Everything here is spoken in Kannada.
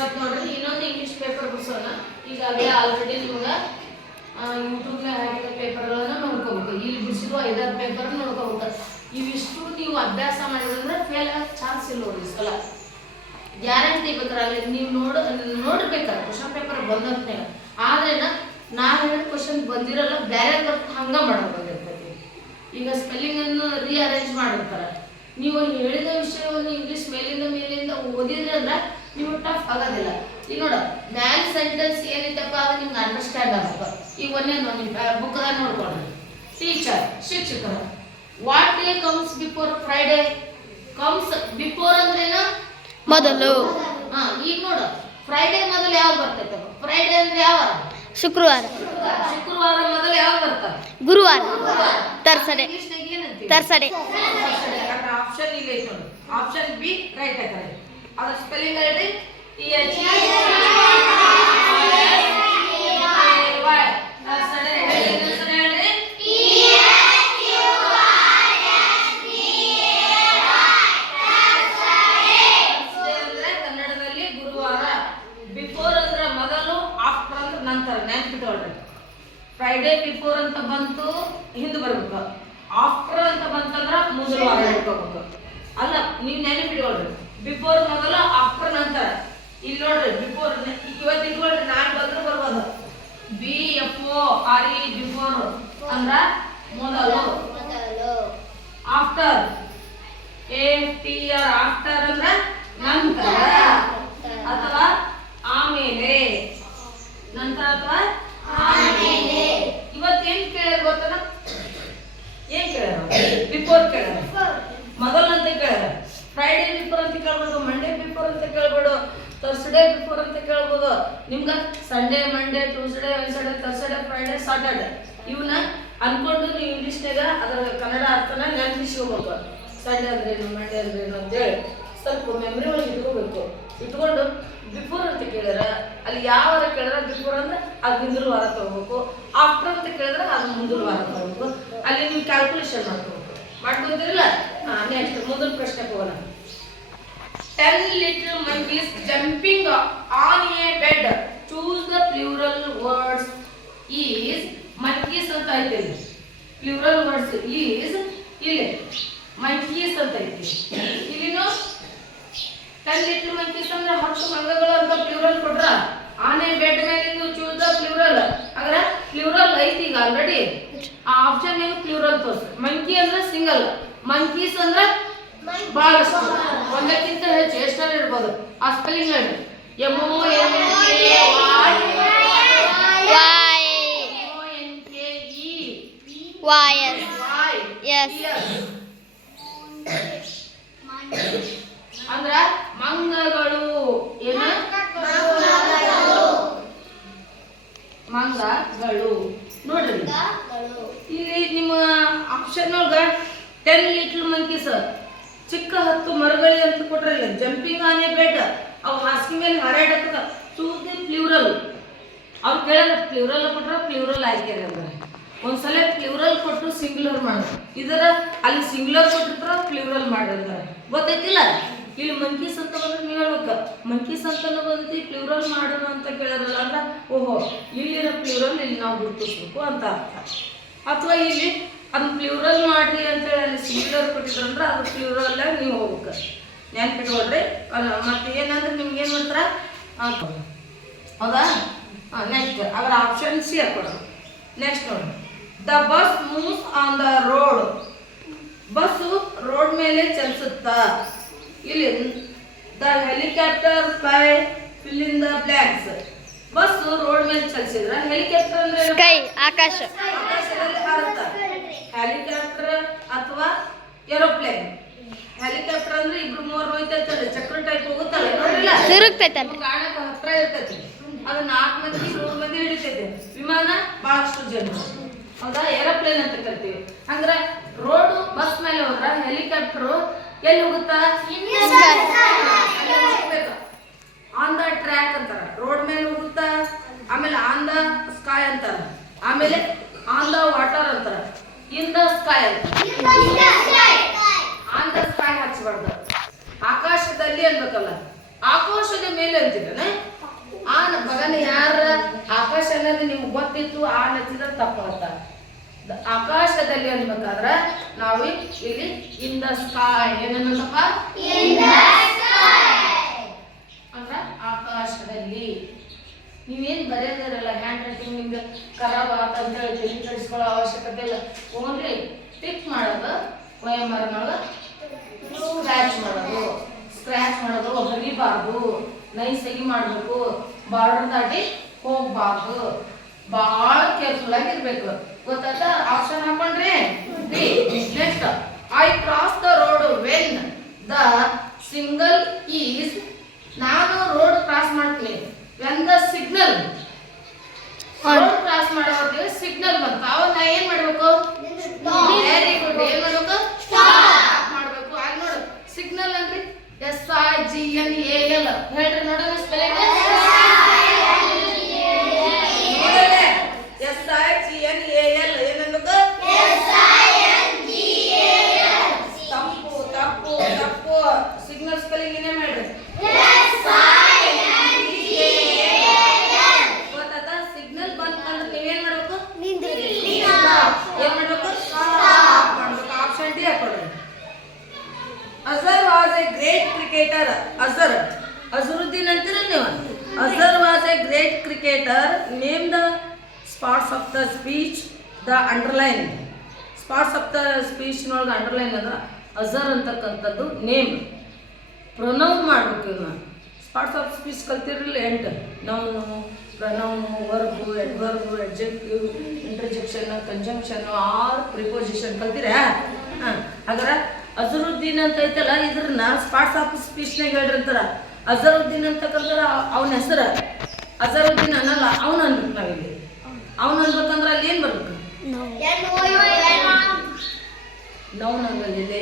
ಮತ್ತು ನೋಡ್ರಿ ಇನ್ನೊಂದು ಇಂಗ್ಲೀಷ್ ಪೇಪರ್ ಬಿಡಿಸೋಣ. ಈಗಾಗಲೇ ಆಲ್ರೆಡಿ ನಿಮ್ಗೆ ಯೂಟ್ಯೂಬ್ನಾಗ ಹಾಕಿದ ಪೇಪರ್ಗಳನ್ನು ನೋಡ್ಕೋಬೇಕು. ಇಲ್ಲಿ ಬಿಡಿಸಿದ್ರು 5-6 ಪೇಪರ್ ನೋಡ್ಕೋಬೇಕು. ಇವಿಷ್ಟು ನೀವು ಅಭ್ಯಾಸ ಮಾಡಿದ್ರೆ ಫೇಲ್ ಆಗೋ ಚಾನ್ಸ್ ಇಲ್ಲ ನೋಡ್ರಿ ಈ ಸಲ. ಗ್ಯಾರಂಟಿ ಬೇಕಾದ್ರೆ ನೀವು ನೋಡಿರ್ಬೇಕಾರೆ ಕ್ವಶನ್ ಪೇಪರ್ ಬಂದಂತೇಳಿ. ಆದ್ರೆ ನಾವು ಹೇಳಿದ ಕ್ವಶನ್ ಬಂದಿರಲ್ಲ, ಬೇರೆ ಬರ್ತು ಹಂಗೆ ಮಾಡೋದಿರ್ತೈತಿ. ಈಗ ಸ್ಪೆಲ್ಲಿಂಗನ್ನು ರೀಅರೇಂಜ್ ಮಾಡಿರ್ತಾರೆ. ನೀವು ಹೇಳಿದ ವಿಷಯವನ್ನು ಇಂಗ್ಲೀಷ್ ಮೇಲಿಂದ ಓದಿದ್ರೆ ಅಂದ್ರೆ ನೀವು ಟಫ್ ಆಗೋದಿಲ್ಲ. ಈಗ ನೋಡ ಮ್ಯಾಲ್ ಸೆಂಟೆನ್ಸ್ ಏನೈತಪ್ಪ ಅದು ನಿಮ್ಗೆ ಅಂಡರ್ಸ್ಟ್ಯಾಂಡ್ ಆಗಬೇಕು. ಈಗ ಒಂದೇ ಬುಕ್ದಾಗ ನೋಡ್ಕೊಳ್ಳಿ. ಟೀಚರ್ ಶಿಕ್ಷಕರು. What day comes before Friday? Comes before ಅಂದ್ರೇನು? ಮೊದಲು. ಈಗ ನೋಡು ಫ್ರೈಡೆ ಮೊದಲು ಯಾವ ಬರ್ತೈತೆ? ಫ್ರೈಡೆ ಅಂದ್ರೆ ಯಾವ? ಶುಕ್ರವಾರ. ಶುಕ್ರವಾರ ಮೊದಲು ಯಾವ ಬರ್ತಾರೆ? ಗುರುವಾರ. ತರ್ಸಡೆ. ತರ್ಸಡೆ. ಆಪ್ಷನ್ ಇಲ್ಲಿ ಐತೆ ನೋಡಿ. ಆಪ್ಷನ್ ಬಿ ರೈಟ್ ಆಯ್ತಾರೆ. ಅದ್ರ ಸ್ಪೆಲ್ಲಿಂಗ್ ಹೇಳಿ. ಕನ್ನಡದಲ್ಲಿ ಗುರುವಾರ. ಬಿಫೋರ್ ಅಂದ್ರೆ ಮೊದಲು, ಆಫ್ಟರ್ ಅಂದ್ರೆ ನಂತರ. ನೆನ್ಪಿಟ್ಕೊಳ್ರಿ. ಫ್ರೈಡೆ ಬಿಫೋರ್ ಅಂತ ಬಂತು ಹಿಂದೆ ಬರ್ಬೇಕು, ಆಫ್ಟರ್ ಅಂತ ಬಂತಂದ್ರ ಮುಂದಿನ ವಾರ ಇಟ್ಕೋಬೇಕು. ಅಲ್ಲ ನೀವು ನೆನಪಿಟ್ಕೊಳ್ರಿ. ಬಿಫೋರ್ ಮೊದಲು, ಆಫ್ಟರ್ ನಂತರ. ಇಲ್ಲಿ ನೋಡ್ರಿ ಬಿಫೋರ್ ಇವತ್ತು ಇಟ್ಕೊಳ್ರಿ, ನಾಳೆ ಬಂದ್ರು ಬರ್ಬೋದು. BFORE ಬಿಫೋರ್ ಅಂದ್ರ ಮೊದಲು. ಆಫ್ಟರ್ AFTR ಆಫ್ಟರ್ ಅಂದ್ರ ನಂತರ ಅಥವಾ ಆಮೇಲೆ. ನಂತರ ಅಥವಾ ಆಮೇಲೆ. ಇವತ್ತೇನ್ ಕೇಳ್ಯಾರ ಗೊತ್ತನ? ಏನ್ ಕೇಳ್ಯಾರ? ಬಿಫೋರ್ ಕೇಳ್ಯಾರ, ಮೊದಲು ಅಂತ ಕೇಳ್ಯಾರ. ಫ್ರೈಡೆ ಬಿಫೋರ್ ಅಂತ ಕೇಳ್ಬೋದು, ಮಂಡೇ ಬಿಫೋರ್ ಅಂತ ಕೇಳ್ಬೋದು, ಥರ್ಸ್ಡೇ ಬಿಫೋರ್ ಅಂತ ಕೇಳ್ಬೋದು. ನಿಮ್ಗೆ Sunday, Monday, Tuesday, Wednesday, Thursday, Friday, Saturday ಇವನ್ನ ಅನ್ಕೊಂಡು ನೀವು ಇಂಗ್ಲೀಷ್ನಾಗ ಅದರ ಕನ್ನಡ ಅರ್ಥನ ನೆನಪಿಸ್ಕೋಬೇಕು. ಸಂಡೇ ಅಂದ್ರೇನು, ಮಂಡೇ ಅಂದ್ರೇನು ಅಂತೇಳಿ ಸ್ವಲ್ಪ ಮೆಮ್ರಿ ಒಳಗೆ ಇಟ್ಕೋಬೇಕು. ಇಟ್ಕೊಂಡು ಬಿಫೋರ್ ಅಂತ ಕೇಳಿದ್ರೆ ಅಲ್ಲಿ ಯಾವ ವಾರ ಕೇಳಿದ್ರೆ ಬಿಫೋರ್ ಅಂದ್ರೆ ಅದು ಹಿಂದಿನ ವಾರ ತಗೋಬೇಕು. ಆಫ್ಟರ್ ಅಂತ ಕೇಳಿದ್ರೆ ಅದು ಮುಂದಿನ ವಾರ ತಗೋಬೇಕು. ಅಲ್ಲಿ ನೀವು ಕ್ಯಾಲ್ಕುಲೇಷನ್ ಮಾಡ್ಕೊಂತೀರಲ್ಲ. ನೆಕ್ಸ್ಟ್ ಮುಂದಿನ ಪ್ರಶ್ನೆ ಹೋಗೋಣ. 10 little monkeys jumping on a bed. Choose the plural words. Is monkeys ಅಂತ ಐತಿ. Plural words is ಇಲ್ಲಿ monkeys ಅಂತ ಐತಿ. ಇಲ್ಲಿನೋ 10 little monkeys ಅಂದ್ರೆ 10 ಮಂಗಗಳು ಅಂತ ಪ್ಲೂರಲ್ ಕೊಟ್ರ. ಆನೆ ಬೆಡ್ ಮೇಲೆ ಚೂಸ್ ದ ಪ್ಲೂರಲ್. ಅಂದ್ರೆ ಪ್ಲೂರಲ್ ಐತಿ ಈಗ ಆಲ್ರೆಡಿ. ಆ ಆಪ್ಷನ್ ಏನು ಪ್ಲೂರಲ್ ತೋರ್ಸ. ಮಂಕಿ ಅಂದ್ರೆ ಸಿಂಗಲ್, ಮಂಕೀಸ್ ಅಂದ್ರೆ ಬಹಳಷ್ಟು, ಒಂದಕ್ಕಿಂತ ಹೆಚ್ಚು ಎಷ್ಟಾರು ಇರ್ಬೋದು. ಆ ಸ್ಪೆಲ್ಲಿಂಗ್ ಹೇಳಿ. ಅಂದ್ರ ಮಂಗಗಳು. ಏನ? ಮಂಗಗಳು. ನೋಡ್ರಿ ಇಲ್ಲಿ ನಿಮ್ಮ ಆಪ್ಷನ್ ಒಳಗ 10 little monkeys ಚಿಕ್ಕ 10 ಮರಗಳು ಅಂತ ಕೊಟ್ರಲ್ಲ. ಜಂಪಿಂಗ್ ಆನ್ ಎ ಬೆಡ್, ಅವು ಹಾಸಿಗೆ ಮೇಲೆ ಹಾರಾಡಕ. Choose the plural. ಅವ್ರು ಕೇಳಿದ್ರೆ ಪ್ಲೂರಲ್ ಕೊಟ್ರ ಪ್ಲೂರಲ್ ಆಯ್ಕೆರಿ ಅಂದ್ರೆ. ಒಂದ್ಸಲ ಪ್ಲೂರಲ್ ಕೊಟ್ಟು ಸಿಂಗ್ಯುಲರ್ ಮಾಡೋದು. ಇದರ ಅಲ್ಲಿ ಸಿಂಗ್ಯುಲರ್ ಕೊಟ್ಟಿರ್ತಾರ ಪ್ಲೂರಲ್ ಮಾಡಿರ್ತಾರೆ. ಗೊತ್ತೈತಿಲ್ಲ? ಇಲ್ಲಿ ಮಂಕೀಸ್ ಅಂತ ಬಂದ್ರೆ ನೀವು ಹೇಳ್ಬೇಕು ಮಂಕೀಸ್ ಅಂತ ಬಂದು ಪ್ಲೂರಲ್ ಮಾಡೋಣ ಅಂತ ಕೇಳಿರಲ್ಲ ಅಂದ್ರೆ ಓಹೋ ಇಲ್ಲಿರೋ ಪ್ಲೂರಲ್ ಇಲ್ಲಿ ನಾವು ಗುರುತಿಸ್ಬೇಕು ಅಂತ ಅರ್ಥ. ಅಥವಾ ಇಲ್ಲಿ ಅದನ್ನ ಪ್ಲೂರಲ್ ಮಾಡ್ರಿ ಅಂತೇಳಿ ಅಲ್ಲಿ ಸಿಂಗ್ಯುಲರ್ ಕೊಟ್ಟಿದ್ರಂದ್ರೆ ಅದು ಪ್ಲೂರಲ್ ನೀವು ಹೋಗ್ಬೇಕು. ನೆನ್ಪಿಟ್ಕೊಳ್ರಿ. ಮತ್ತೆ ಏನಂದ್ರೆ ನಿಮ್ಗೆ ಏನು ಮಾಡ್ತಾರ ಹೌದಾ? ನೆಕ್ಸ್ಟ್ ಅವರ ಆಪ್ಷನ್ ಸಿ ಹಾಕೊಡೋಣ. ನೆಕ್ಸ್ಟ್ ನೋಡಿ. The bus moves on the road. Bus road ಮೇಲೆ ಚಲಿಸುತ್ತಾ. ಇಲ್ಲಿ the helicopter fly fill in the blanks. Bus road ಮೇಲೆ ಚಲಿಸಿದ್ರ ಹೆಲಿಕಾಪ್ಟರ್ ಅಂದ್ರೆ ಸ್ಕೈ, ಆಕಾಶ. ಆಕಾಶದಲ್ಲಿ ಹಾರುತ್ತಾ. ಹೆಲಿಕಾಪ್ಟರ್ ಅಥವಾ ಏರೋಪ್ಲೇನ್. ಹೆಲಿಕಾಪ್ಟರ್ ಅಂದ್ರೆ 2-3 ಹೋಯ್ತೈತಲ್ಲ, ಚಕ್ರ ಟೈಪ್ ಹೋಗುತ್ತಲ್ಲ, ನೋಡಿಲ್ಲ? ತಿರುಗ್ತೈತಲ್ಲ, ಕಾಣಕ್ಕೆ ಹತ್ರ ಇರ್ತೈತಿ. ಅದು 4 ಮಂದಿ 3 ಮಂದಿ ಹಿಡಿತೈತೆ. ವಿಮಾನ ಬಹಳಷ್ಟು ಜನ. ಹೌದಾ? ಏರೋಪ್ಲೇನ್ ಅಂತ ಕರಿತೀವಿ. ಅಂದ್ರೆ ರೋಡ್ ಬಸ್ ಮೇಲೆ ಹೋದ್ರ ಹೆಲಿಕಾಪ್ಟರ್ ಎಲ್ಲಿ ಹೋಗುತ್ತಾ? ಆನ್ ದ ಟ್ರ್ಯಾಕ್ ಅಂತಾರ. ರೋಡ್ ಮೇಲೆ ಹೋಗುತ್ತಾ. ಆಮೇಲೆ ಆನ್ ದ ಸ್ಕೈ ಅಂತಾರ. ಆಮೇಲೆ ಆನ್ ದ ವಾಟರ್ ಅಂತಾರ. ಇನ್ ದ ಸ್ಕೈ ಅಂತ. ಆನ್ ದ ಸ್ಕೈ ಹಚ್ಚಬಾರ್ದು. ಆಕಾಶದಲ್ಲಿ ಅನ್ಬೇಕಲ್ಲ. ಆಕಾಶದ ಮೇಲೆ ಹೇಳ್ತಿದ್ದಾನೆ ಆ ಮಗನ ಯಾರ ಆಕಾಶ ಅನ್ನೋದು ನಿಮ್ಗೆ ಗೊತ್ತಿತ್ತು ಆ ನಚ್ಚಿದ್ರೆ ತಪ್ಪಾಗತ್ತ ಆಕಾಶದಲ್ಲಿ ಅನ್ಬೇಕಾದ್ರೆ ನಾವು ಇಲ್ಲಿ ಇನ್ ದ ಸ್ಕೈ ಏನನ್ನಪ್ಪ ಅಂದ್ರ ಆಕಾಶದಲ್ಲಿ ನೀವೇನ್ ಬರೆಯೋದಿರಲ್ಲ ಹ್ಯಾಂಡ್ ರೈಟಿಂಗ್ ನಿಮ್ಗೆ ಖರಾಬ್ ಆತ ಅಂತ ಹೇಳಿ ತಲೆ ಕೆಡಿಸ್ಕೊಳ್ಳೋ ಅವಶ್ಯಕತೆ ಇಲ್ಲ ಓನ್ಲಿ ಟಿಕ್ ಮಾಡೋದು OMR ಸ್ಕ್ರ್ಯಾಚ್ ಮಾಡೋದು ಹರಿಬಾರ್ದು ನೈಸಾಗಿ ಮಾಡಬೇಕು ಬಾರ್ಡರ್ ದಾಟಿ ಹೋಗ್ಬಾರ್ದು ಭಾಳ ಕೇರ್ಫುಲ್ ಆಗಿರ್ಬೇಕು ಗೊತ್ತಾಯ್ತಾ ಆಪ್ಷನ್ ಹಾಕೊಂಡ್ರಿ next I cross the road when the signal is ನಾನು ರೋಡ್ ಕ್ರಾಸ್ ಮಾಡ್ತೀನಿ when the signal road cross ಮಾಡೋರಿಗೆ ಸಿಗ್ನಲ್ ಬಂತು ಅವಾಗ ನಾ ಏನ್ ಮಾಡ್ಬೇಕು ವೆರಿ ಗುಡ್ ಏನ್ ಮಾಡ್ಬೇಕು ಸ್ಟಾಪ್ ಮಾಡ್ಬೇಕು ಆಗ ನೋಡು ಸಿಗ್ನಲ್ ಅಂದ್ರೆ SIGNAL ಹೇಳ್ರಿ ನೋಡೋಣ ಸ್ಪೆಲ್ಲಿಂಗ್ SIGNAL ಏನನ್ಬೇಕು ತಪ್ಪು ಸಿಗ್ನಲ್ ಸ್ಪೆಲ್ಲಿಂಗ್ ಏನೇ ಮಾಡ್ರಿ ಗೊತ್ತಾಯ್ತಾ ಸಿಗ್ನಲ್ ಬಂತಂದ್ರೆ ನೀವೇನ್ ಮಾಡ್ಬೇಕು ಏನ್ ಮಾಡ್ಬೇಕು ಸ್ಟಾಪ್ ಮಾಡ್ಬೇಕು ಆಪ್ಷನ್ ಡಿ ಹಾಕೊಳ್ಳಿ Azhar was a great cricketer Azharuddin ಅಂತೀರ ನೀವು Azhar was a great cricketer name the parts of the speech the underline parts of the ಸ್ಪೀಚ್ನೊಳಗೆ ಅಂಡರ್ಲೈನ್ ಅದ ಅಜರ್ ಅಂತಕ್ಕಂಥದ್ದು ನೇಮ್ ಪ್ರೊನೌನ್ ಮಾಡ್ಬೇಕು ಇವನ್ನ ಸ್ಪಾಟ್ಸ್ ಆಫ್ ಸ್ಪೀಚ್ ಕಲ್ತಿರಲಿಲ್ಲ noun pronoun verb adverb adjective interjection conjunction or preposition ಕಲ್ತೀರಾ ಹಾಗಾದ್ರೆ ಅಜರುದ್ದೀನ್ ಅಂತ ಐತಲ್ಲ ಇದ್ರನ್ನ ಸ್ಪಾಟ್ಸ್ ಆಫ್ ಸ್ಪೀಚ್ನಾಗ ಹೇಳಿರ್ತಾರ ಅಜರುದ್ದೀನ್ ಅಂತಕ್ಕಂದ್ರೆ ಅವನ ಹೆಸರು ಅಜರುದ್ದೀನ್ ಅನ್ನಲ್ಲ ಅವನು ಅನ್ಬೇಕು ನಾವಿಲ್ಲಿ ಅವನು ಅನ್ಬೇಕಂದ್ರೆ ಅಲ್ಲಿ ಏನು ಬರ್ಬೇಕು ನೌನ್ ಅನ್ಬಲ್ಲಿ ಲೇ